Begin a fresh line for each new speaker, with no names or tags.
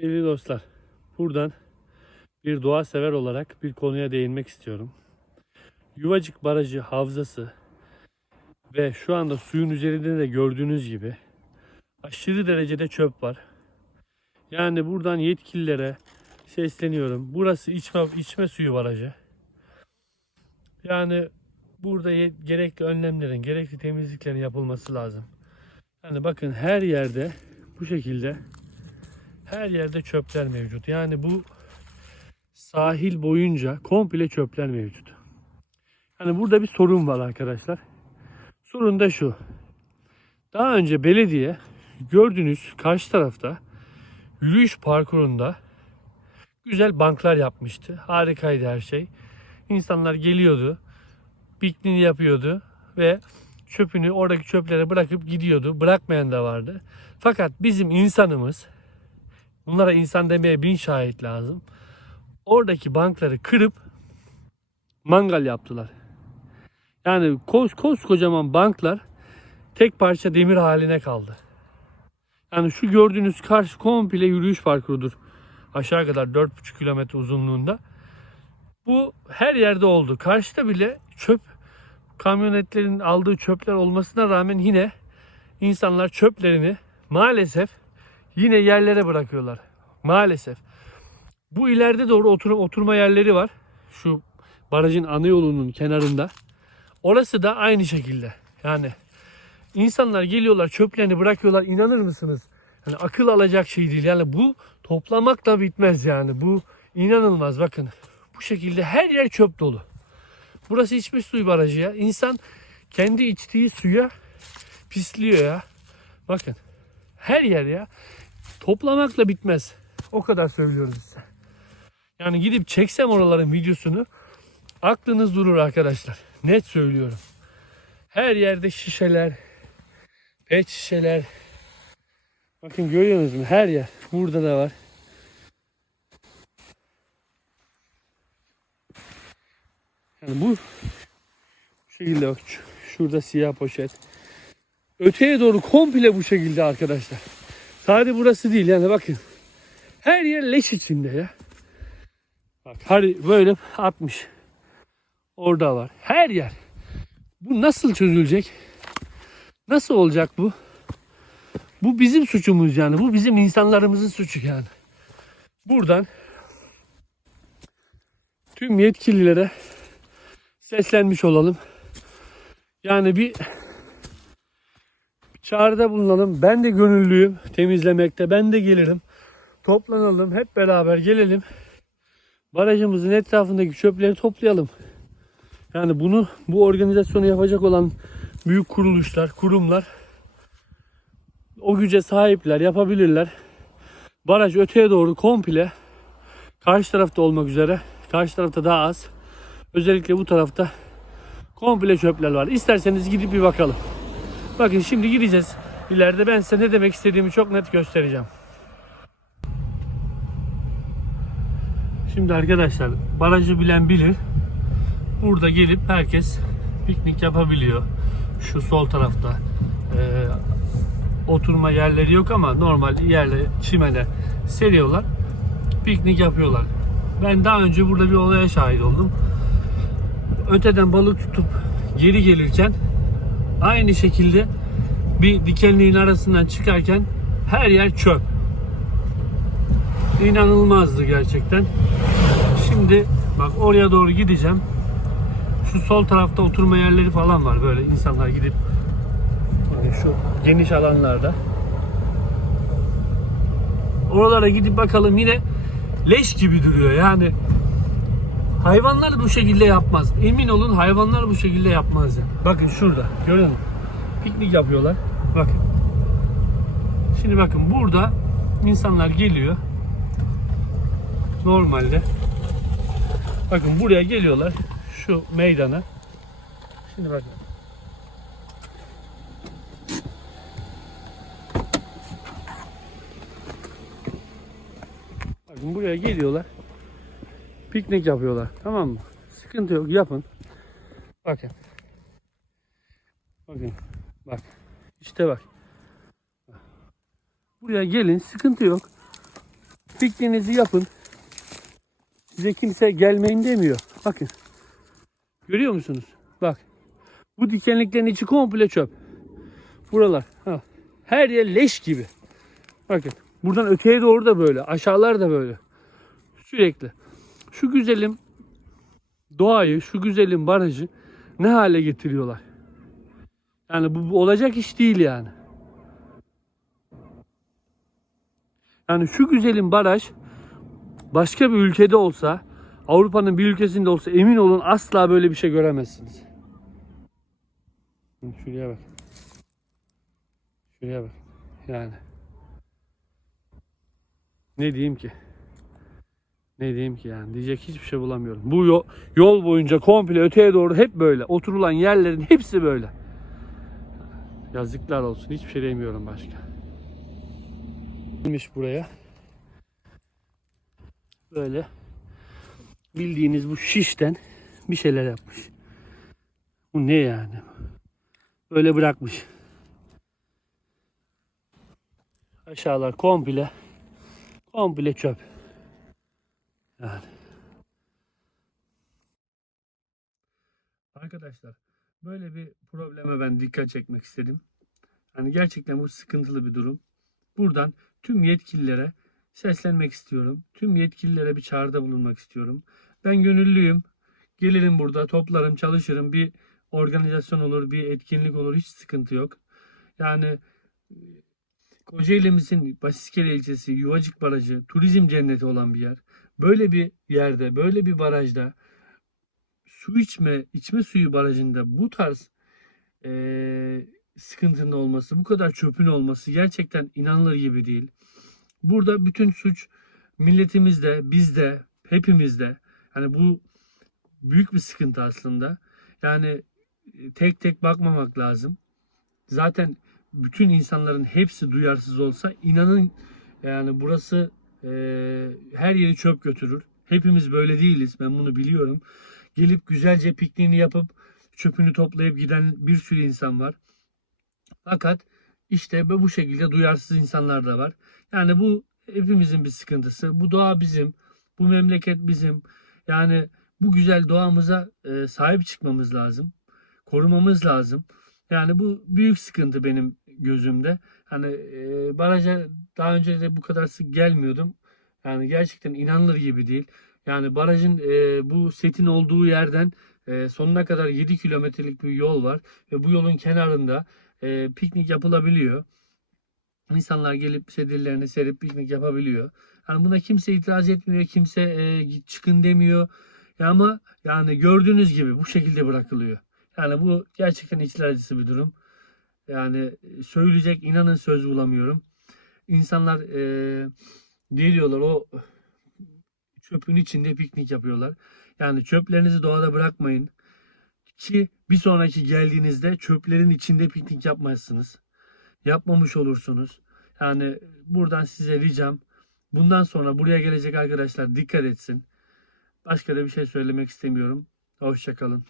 Sevgili dostlar, buradan bir doğa sever olarak bir konuya değinmek istiyorum. Yuvacık Barajı havzası ve şu anda suyun üzerinde de gördüğünüz gibi aşırı derecede çöp var. Yani buradan yetkililere sesleniyorum. Burası içme, içme suyu barajı. Yani burada gerekli önlemlerin, gerekli temizliklerin yapılması lazım. Yani bakın her yerde bu şekilde her yerde çöpler mevcut. Yani bu sahil boyunca komple çöpler mevcut. Yani burada bir sorun var arkadaşlar. Sorun da şu. Daha önce belediye gördüğünüz karşı tarafta yürüyüş parkurunda güzel banklar yapmıştı. Harikaydı her şey. İnsanlar geliyordu, pikniğini yapıyordu ve çöpünü oradaki çöplere bırakıp gidiyordu. Bırakmayan da vardı. Fakat bizim insanımız bunlara insan demeye bin şahit lazım. Oradaki bankları kırıp mangal yaptılar. Yani kos, koskocaman banklar tek parça demir haline kaldı. Yani şu gördüğünüz karşı komple yürüyüş parkurudur. Aşağı kadar 4,5 kilometre uzunluğunda. Bu her yerde oldu. Karşıda bile çöp kamyonetlerin aldığı çöpler olmasına rağmen yine insanlar çöplerini maalesef yine yerlere bırakıyorlar. Maalesef. Bu ileride doğru oturum, oturma yerleri var. Şu barajın ana yolunun kenarında. Orası da aynı şekilde. Yani insanlar geliyorlar çöplerini bırakıyorlar. İnanır mısınız? Yani akıl alacak şey değil. Yani bu toplamakla bitmez yani. Bu inanılmaz bakın. Bu şekilde her yer çöp dolu. Burası içme suyu barajı ya. İnsan kendi içtiği suya pisliyor ya. Bakın. Her yer ya. Toplamakla bitmez. O kadar söylüyorum size. Yani gidip çeksem oraların videosunu aklınız durur arkadaşlar. Net söylüyorum. Her yerde şişeler, pet şişeler. Bakın görüyorsunuz mu? Her yer. Burada da var. Yani bu bu şekilde bak. Şu- Şurada siyah poşet. Öteye doğru komple bu şekilde arkadaşlar. Sadece burası değil yani bakın. Her yer leş içinde ya. Bak hadi böyle atmış. Orada var. Her yer. Bu nasıl çözülecek? Nasıl olacak bu? Bu bizim suçumuz yani. Bu bizim insanlarımızın suçu yani. Buradan tüm yetkililere seslenmiş olalım. Yani bir çağrıda bulunalım. Ben de gönüllüyüm temizlemekte. Ben de gelirim. Toplanalım. Hep beraber gelelim. Barajımızın etrafındaki çöpleri toplayalım. Yani bunu bu organizasyonu yapacak olan büyük kuruluşlar, kurumlar o güce sahipler, yapabilirler. Baraj öteye doğru komple karşı tarafta olmak üzere, karşı tarafta daha az. Özellikle bu tarafta komple çöpler var. İsterseniz gidip bir bakalım. Bakın şimdi gideceğiz. İleride ben size ne demek istediğimi çok net göstereceğim. Şimdi arkadaşlar barajı bilen bilir. Burada gelip herkes piknik yapabiliyor. Şu sol tarafta e, oturma yerleri yok ama normal yerle çimene seriyorlar. Piknik yapıyorlar. Ben daha önce burada bir olaya şahit oldum. Öteden balık tutup geri gelirken aynı şekilde bir dikenliğin arasından çıkarken her yer çöp. İnanılmazdı gerçekten. Şimdi bak oraya doğru gideceğim. Şu sol tarafta oturma yerleri falan var böyle insanlar gidip yani şu geniş alanlarda. Oralara gidip bakalım yine leş gibi duruyor yani. Hayvanlar bu şekilde yapmaz. Emin olun hayvanlar bu şekilde yapmaz ya. Bakın şurada görüyor musun? Piknik yapıyorlar. Bakın. Şimdi bakın burada insanlar geliyor. Normalde. Bakın buraya geliyorlar. Şu meydana. Şimdi bakın. Bakın buraya geliyorlar. Piknik yapıyorlar. Tamam mı? Sıkıntı yok. Yapın. Bakın. Bakın. Bak. İşte bak. Buraya gelin. Sıkıntı yok. Pikniğinizi yapın. Size kimse gelmeyin demiyor. Bakın. Görüyor musunuz? Bak. Bu dikenliklerin içi komple çöp. Buralar. Ha. Her yer leş gibi. Bakın. Buradan öteye doğru da böyle. Aşağılar da böyle. Sürekli. Şu güzelim doğayı, şu güzelim barajı ne hale getiriyorlar. Yani bu, bu olacak iş değil yani. Yani şu güzelim baraj başka bir ülkede olsa, Avrupa'nın bir ülkesinde olsa emin olun asla böyle bir şey göremezsiniz. Şuraya bak. Şuraya bak. Yani. Ne diyeyim ki? Ne diyeyim ki yani? Diyecek hiçbir şey bulamıyorum. Bu yol, yol boyunca komple öteye doğru hep böyle. Oturulan yerlerin hepsi böyle. Yazıklar olsun. Hiçbir şey demiyorum başka. Gelmiş buraya. Böyle bildiğiniz bu şişten bir şeyler yapmış. Bu ne yani? Böyle bırakmış. Aşağılar komple komple çöp. Yani. Arkadaşlar böyle bir probleme ben dikkat çekmek istedim. Yani gerçekten bu sıkıntılı bir durum. Buradan tüm yetkililere seslenmek istiyorum. Tüm yetkililere bir çağrıda bulunmak istiyorum. Ben gönüllüyüm. Gelirim burada, toplarım, çalışırım. Bir organizasyon olur, bir etkinlik olur. Hiç sıkıntı yok. Yani Kocaeli'mizin Basiskele ilçesi, Yuvacık Barajı, turizm cenneti olan bir yer. Böyle bir yerde, böyle bir barajda su içme, içme suyu barajında bu tarz eee sıkıntının olması, bu kadar çöpün olması gerçekten inanılır gibi değil. Burada bütün suç milletimizde, bizde, hepimizde. Yani bu büyük bir sıkıntı aslında. Yani e, tek tek bakmamak lazım. Zaten bütün insanların hepsi duyarsız olsa inanın yani burası e, her yeri çöp götürür. Hepimiz böyle değiliz. Ben bunu biliyorum. Gelip güzelce pikniğini yapıp çöpünü toplayıp giden bir sürü insan var. Fakat işte bu şekilde duyarsız insanlar da var. Yani bu hepimizin bir sıkıntısı. Bu doğa bizim. Bu memleket bizim. Yani bu güzel doğamıza e, sahip çıkmamız lazım. Korumamız lazım. Yani bu büyük sıkıntı benim gözümde. Hani e, baraja daha önce de bu kadar sık gelmiyordum. Yani gerçekten inanılır gibi değil. Yani barajın e, bu setin olduğu yerden e, sonuna kadar 7 kilometrelik bir yol var ve bu yolun kenarında e, piknik yapılabiliyor. İnsanlar gelip sedirlerini serip piknik yapabiliyor. Yani buna kimse itiraz etmiyor, kimse e, çıkın demiyor. Ya ama yani gördüğünüz gibi bu şekilde bırakılıyor. Yani bu gerçekten içler acısı bir durum. Yani söyleyecek inanın söz bulamıyorum. İnsanlar e, geliyorlar o çöpün içinde piknik yapıyorlar. Yani çöplerinizi doğada bırakmayın. Ki bir sonraki geldiğinizde çöplerin içinde piknik yapmazsınız. Yapmamış olursunuz. Yani buradan size ricam bundan sonra buraya gelecek arkadaşlar dikkat etsin. Başka da bir şey söylemek istemiyorum. Hoşçakalın.